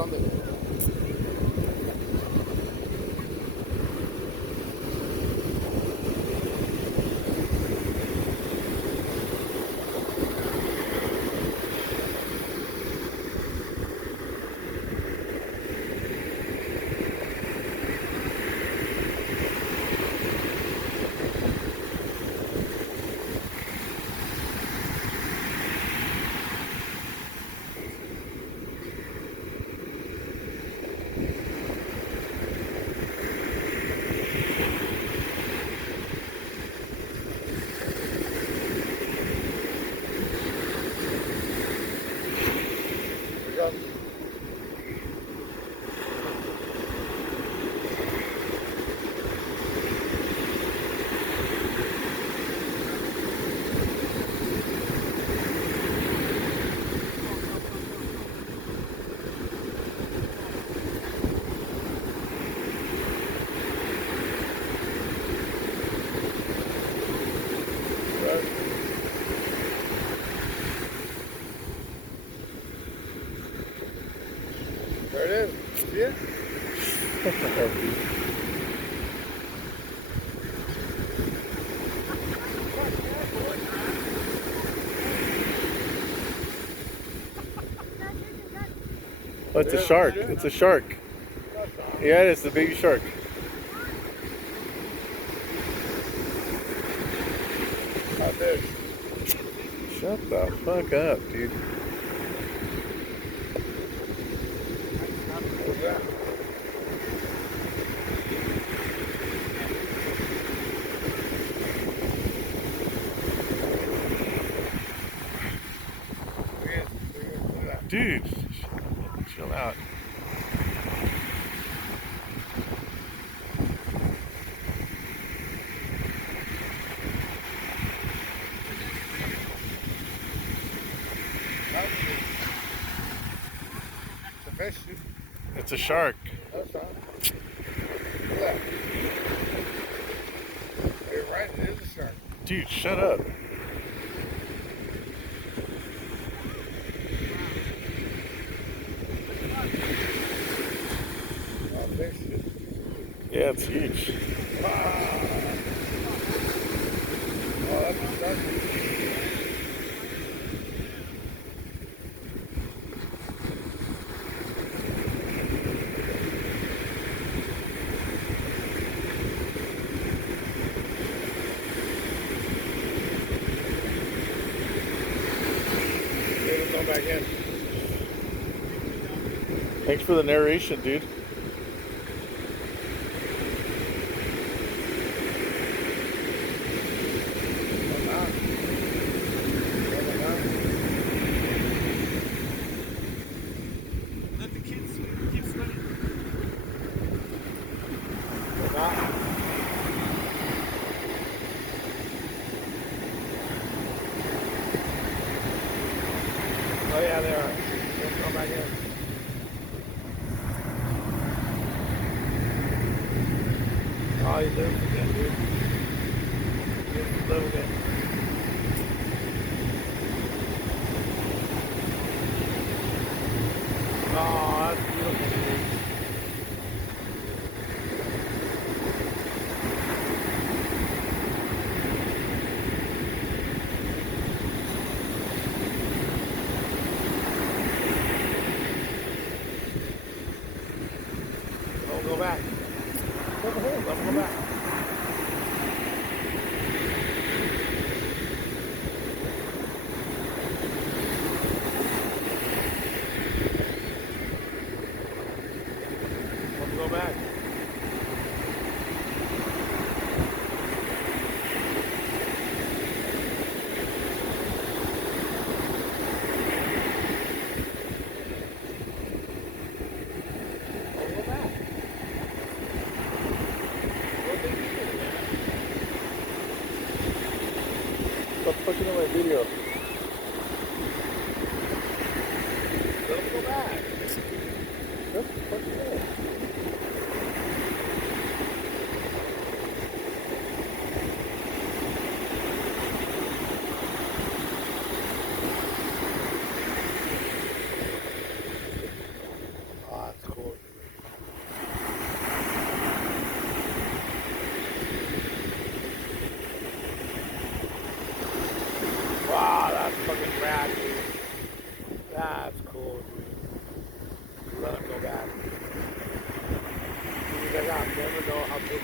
something. There it is. See it? Oh, it's a shark. It's a shark. Yeah, it's the baby shark. How big? Shut the fuck up, dude. What's that? Dude, chill out. It's a fish. It's a shark. That's not. Look at that. You're right, it is a shark. Dude, shut up. Yeah, it's huge. Wow. Oh, that's a shark. It'll come back in. Thanks for the narration, dude. Let the kids keep swimming. Oh yeah, they are. They'll come back in. Oh, he's doing it again, dude. He's living it. Oh, that's beautiful, dude. Don't go back. Go the hole. Let him go back. Let him go back. Let him go back. What did you do, man? Stop fucking on my video. Let him go back. What the fuck is that? fucking rad, dude. That's cool, dude. Let him go back. You guys, I'll never know how big